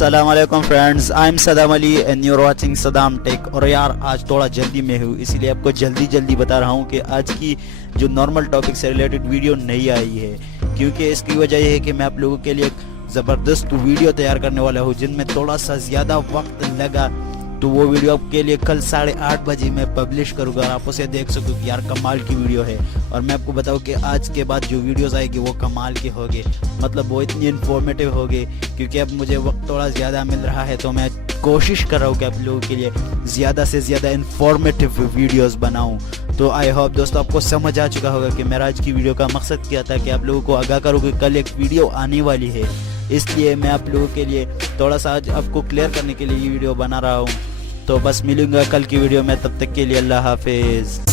अस्सलामुअलैकुम friends, I am Saddam Ali and you are watching Saddam take. और यार आज थोड़ा जल्दी में हूँ, इसीलिए आपको जल्दी बता रहा हूँ कि आज की जो नॉर्मल टॉपिक से रिलेटेड वीडियो नहीं आई है, क्योंकि इसकी वजह यह है कि मैं आप लोगों के लिए एक ज़बरदस्त वीडियो तैयार करने वाला हूँ जिनमें थोड़ा सा ज़्यादा वक्त लगा। तो वो वीडियो आपके लिए कल 8:30 बजे मैं पब्लिश करूँगा और आप उसे देख सको कि यार कमाल की वीडियो है। और मैं आपको बताऊँ कि आज के बाद जो वीडियोस आएगी वो कमाल के होंगे, मतलब वो इतनी इन्फॉर्मेटिव होगी, क्योंकि अब मुझे वक्त थोड़ा ज़्यादा मिल रहा है। तो मैं कोशिश कर रहा हूँ कि आप लोगों के लिए ज़्यादा से ज़्यादा इन्फॉर्मेटिव वीडियोज़ बनाऊँ। तो आई होप दोस्तों आपको समझ आ चुका होगा कि मेरा आज की वीडियो का मकसद क्या था, कि आप लोगों को आगाह करूँ कि कल एक वीडियो आने वाली है। इसलिए मैं आप लोगों के लिए थोड़ा सा आज आपको क्लियर करने के लिए ये वीडियो बना रहा हूँ। तो बस मिलूंगा कल की वीडियो में, तब तक के लिए अल्लाह हाफिज़।